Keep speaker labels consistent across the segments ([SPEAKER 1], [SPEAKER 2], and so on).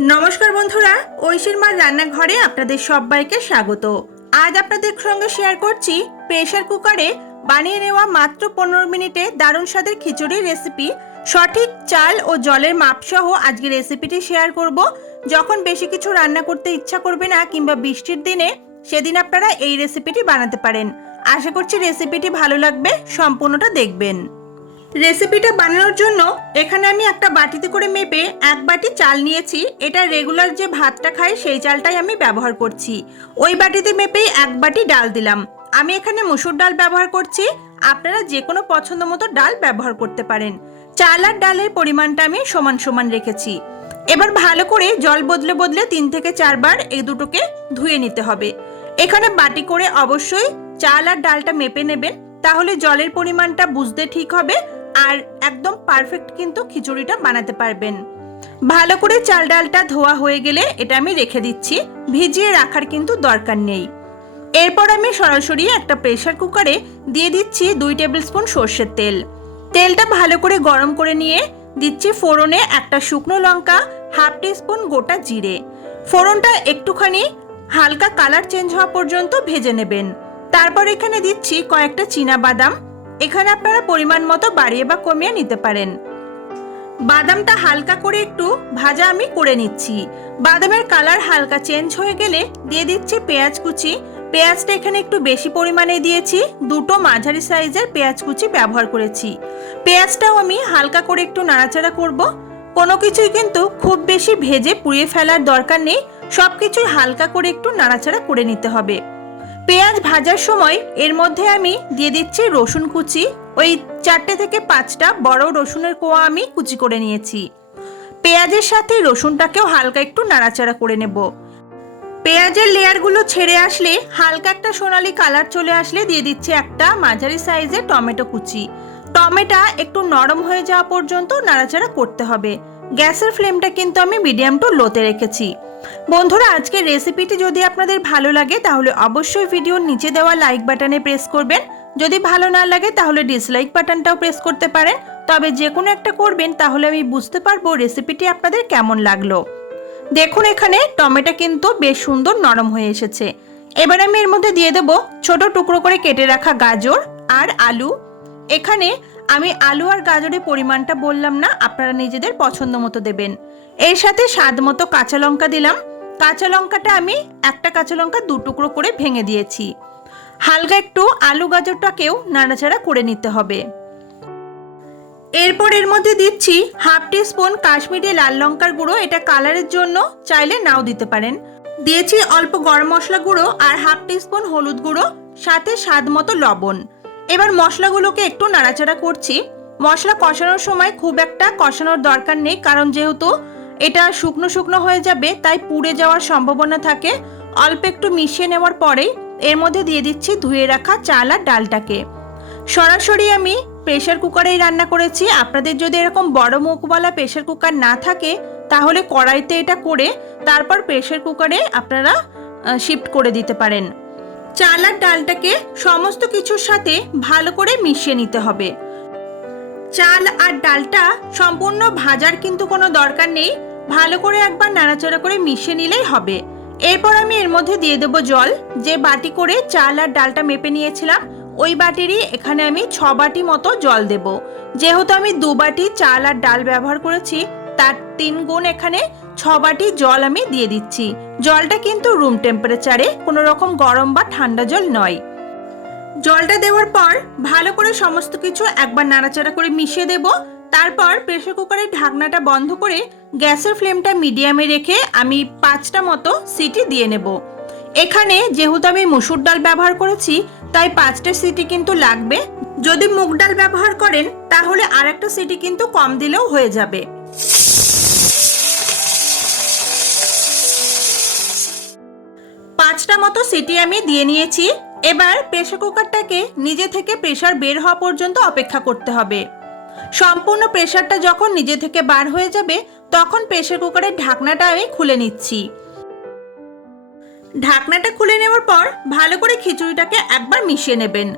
[SPEAKER 1] নমস্কার বন্ধুরা, ঐশীর মার রান্নাঘরে আপনাদের সবাইকে স্বাগত। আজ আপনাদের সঙ্গে শেয়ার করছি প্রেশার কুকারে বানিয়ে নেওয়া মাত্র পনেরো মিনিটে দারুণ স্বাদের খিচুড়ির রেসিপি সঠিক চাল ও জলের মাপসহ আজকে রেসিপিটি শেয়ার করব। যখন বেশি কিছু রান্না করতে ইচ্ছা করবে না কিংবা বৃষ্টির দিনে, সেদিন আপনারা এই রেসিপিটি বানাতে পারেন। আশা করছি রেসিপিটি ভালো লাগবে, সম্পূর্ণটা দেখবেন। রেসিপিটা বানানোর জন্য এখানে আমি একটা বাটিতে করে মেপে এক বাটি চাল নিয়েছি। এটা রেগুলার যে ভাতটা খাই সেই চালটাই আমি ব্যবহার করছি। ওই বাটিতে মেপেই এক বাটি ডাল দিলাম। আমি এখানে মুসুর ডাল ব্যবহার করছি। আপনারা যে কোনো পছন্দ মতো ডাল ব্যবহার করতে পারেন। চাল আর ডালের পরিমাণটা আমি সমান সমান রেখেছি। এবার ভালো করে জল বদলে বদলে তিন থেকে চারবার এই দুটোকে ধুয়ে নিতে হবে। এখানে বাটি করে অবশ্যই চাল আর ডালটা মেপে নেবেন। তাহলে জলের পরিমাণটা বুঝতে ঠিক হবে। আর একদম পারফেক্ট কিন্তু খিচুড়িটা বানাতে পারবেন। ভালো করে চাল ডালটা ধোয়া হয়ে গেলে এটা আমি রেখে দিচ্ছি, ভিজিয়ে রাখার কিন্তু দরকার নেই। এরপর আমি সরাসরি একটা প্রেসার কুকারে দিয়ে দিচ্ছি দুই টেবিল স্পুন সর্ষের তেল। তেলটা ভালো করে গরম করে নিয়ে দিচ্ছি ফোড়নে একটা শুকনো লঙ্কা হাফ টি স্পুন গোটা জিরে। ফোড়নটা একটুখানি হালকা কালার চেঞ্জ হওয়া পর্যন্ত ভেজে নেবেন। তারপর এখানে দিচ্ছি কয়েকটা চীনা বাদাম এখানে আপনারা পরিমাণ মতো বাড়িয়ে বা কমিয়ে নিতে পারেন। বাদামটা হালকা করে একটু ভাজা আমি করে নিচ্ছি। বাদামের কালার হালকা চেঞ্জ হয়ে গেলে দিয়ে দিচ্ছি পেঁয়াজ কুচি। পেঁয়াজটা এখানে একটু বেশি পরিমাণে দিয়েছি। দুটো মাঝারি সাইজের পেঁয়াজ কুচি ব্যবহার করেছি। পেঁয়াজটাও আমি হালকা করে একটু নাড়াচাড়া করব। কোনো কিছুই কিন্তু খুব বেশি ভেজে পুড়িয়ে ফেলার দরকার নেই। সব কিছুই হালকা করে একটু নাড়াচাড়া করে নিতে হবে। পেঁয়াজ ভাজার সময় এর মধ্যে আমি দিয়ে দিচ্ছি রসুন কুচি। ওই চারটে থেকে পাঁচটা বড় রসুনের কোয়া আমি কুচি করে নিয়েছি। পেঁয়াজের সাথে রসুনটাকেও হালকা একটু নাড়াচাড়া করে নেব। পেঁয়াজের লেয়ারগুলো ছেড়ে আসলে হালকা একটা সোনালি কালার চলে আসলে দিয়ে দিচ্ছি একটা মাঝারি সাইজের টমেটো কুচি। টমেটা একটু নরম হয়ে যাওয়া পর্যন্ত নাড়াচাড়া করতে হবে। গ্যাসের ফ্লেমটা কিন্তু আমি মিডিয়াম টু লোতে রেখেছি। বন্ধুরা, আজকের রেসিপিটি যদি আপনাদের ভালো লাগে, তাহলে অবশ্যই ভিডিওর নিচে দেওয়া লাইক বাটনে প্রেস করবেন। যদি ভালো না লাগে, তাহলে ডিসলাইক বাটনটাও প্রেস করতে পারেন। তবে যে কোনো একটা করবেন, তাহলে আমি বুঝতে পারব রেসিপিটি আপনাদের কেমন লাগল। দেখুন এখানে টমেটো কিন্তু বেশ সুন্দর নরম হয়ে এসেছে। এবার আমি এর মধ্যে দিয়ে দেব ছোট টুকরো করে কেটে রাখা গাজর আর আলু। এখানে আমি আলু আর গাজরের পরিমাণটা বললাম না, আপনারা নিজেদের পছন্দ মতো দেবেন। এর সাথে স্বাদ মতো কাঁচা লঙ্কা দিলাম। কাঁচা লঙ্কাটা আমি একটা কাঁচা লঙ্কা দু টুকরো করে ভেঙে দিয়েছি। হালকা একটু আলু গাজরটাকেও নাড়াচাড়া করে নিতে হবে। এরপর এর মধ্যে দিচ্ছি হাফ টি স্পুন কাশ্মীরি লাল লঙ্কার গুঁড়ো, এটা কালারের জন্য চাইলে নাও দিতে পারেন। দিয়েছি অল্প গরম মশলা গুঁড়ো আর হাফ টি স্পুন হলুদ গুঁড়ো, সাথে স্বাদ মতো লবণ। এবার মশলাগুলোকে একটু নাড়াচাড়া করছি। মশলা কষানোর সময় খুব একটা কষানোর দরকার নেই, কারণ যেহেতু এটা শুকনো শুকনো হয়ে যাবে, তাই পুড়ে যাওয়ার সম্ভাবনা থাকে। অল্প একটু মিশিয়ে নেওয়ার পরেই এর মধ্যে দিয়ে দিচ্ছি ধুয়ে রাখা চাল আর ডালটাকে। সরাসরি আমি প্রেশার কুকারেই রান্না করেছি। আপনাদের যদি এরকম বড় মুখওয়ালা প্রেশার কুকার না থাকে, তাহলে কড়াইতে এটা করে, তারপর প্রেশার কুকারে আপনারা শিফট করে দিতে পারেন। চাল আর ডালটাকে সমস্ত কিছুর সাথে ভালো করে মিশিয়ে নিতে হবে। চাল আর ডালটা সম্পূর্ণ ভাজার কিন্তু কোনো দরকার নেই, ভালো করে একবার নাড়াচাড়া করে মিশিয়ে নিলেই হবে। এরপর আমি এর মধ্যে দিয়ে দেবো জল, যে বাটি করে চাল আর ডালটা মেপে নিয়েছিলাম, ওই বাটিরই এখানে আমি ছ বাটি মতো জল দেব। যেহেতু আমি দু বাটি চাল আর ডাল ব্যবহার করেছি তার তিন গুণ এখানে ছ বাটি জল আমি দিয়ে দিচ্ছি। জলটা কিন্তু রুম টেম্পারেচারে কোনো রকম গরম বা ঠান্ডা জল নয়। জলটা দেওয়ার পর ভালো করে সমস্ত কিছু একবার নাড়াচাড়া করে মিশিয়ে দেব। তারপর প্রেসার কুকারের ঢাকনাটা বন্ধ করে গ্যাসের ফ্লেমটা মিডিয়ামে রেখে আমি পাঁচটা মতো সিটি দিয়ে নেব। এখানে যেহেতু আমি মুসুর ডাল ব্যবহার করেছি, তাই পাঁচটা সিটি কিন্তু লাগবে। যদি মুগ ডাল ব্যবহার করেন, তাহলে আর একটা সিটি কিন্তু কম দিলেও হয়ে যাবে। মতো সিটি আমি দিয়ে নিয়েছি। এবার প্রেসার কুকারটাকে নিজে থেকে প্রেসার বের হওয়া পর্যন্ত অপেক্ষা করতে হবে। সম্পূর্ণ প্রেসারটা যখন নিজে থেকে বার হয়ে যাবে, তখন প্রেসার কুকারের ঢাকনাটা আমি খুলে নিচ্ছি। ঢাকনাটা খুলে নেওয়ার পর ভালো করে খিচুড়িটাকে একবার মিশিয়ে নেবেন।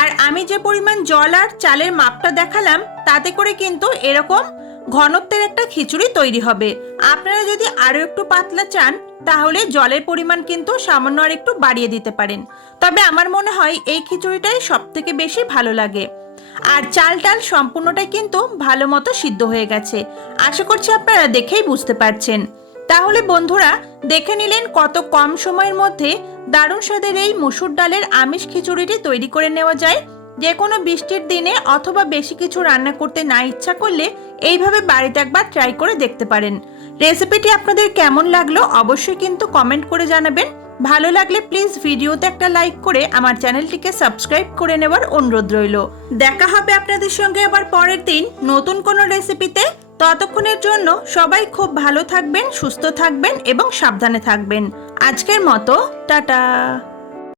[SPEAKER 1] আর আমি যে পরিমাণ জল আর চালের মাপটা দেখালাম, তাতে করে কিন্তু এরকম ঘনত্বের একটা খিচুড়ি তৈরি হবে। আপনারা যদি আরও একটু পাতলা চান, তাহলে জলের পরিমাণ কিন্তু সামান্য আর একটু বাড়িয়ে দিতে পারেন। তবে আমার মনে হয় এই খিচুড়িটাই সব থেকে বেশি ভালো লাগে। আর চাল টাল সম্পূর্ণটাই কিন্তু ভালো মতো সিদ্ধ হয়ে গেছে। আশা করছি আপনারা দেখেই বুঝতে পারছেন। তাহলে বন্ধুরা, দেখে নিলেন কত কম সময়ের মধ্যে দারুণ স্বাদের এই মসুর ডালের আমিষ খিচুড়িটি তৈরি করে নেওয়া যায়। যে কোনো বৃষ্টির দিনে অথবা বেশি কিছু রান্না করতে না ইচ্ছা করলে এইভাবে বাড়িতে একবার ট্রাই করে দেখতে পারেন। রেসিপিটি আপনাদের কেমন লাগল অবশ্যই কিন্তু কমেন্ট করে জানাবেন। ভালো লাগলে প্লিজ ভিডিওতে একটা লাইক করে আমার চ্যানেলটিকে সাবস্ক্রাইব করে নেওয়ার অনুরোধ রইল। দেখা হবে আপনাদের সঙ্গে আবার পরের দিন নতুন কোনো রেসিপিতে ততক্ষণের জন্য সবাই খুব ভালো থাকবেন, সুস্থ থাকবেন এবং সাবধানে থাকবেন। আজকের মতো, টাটা।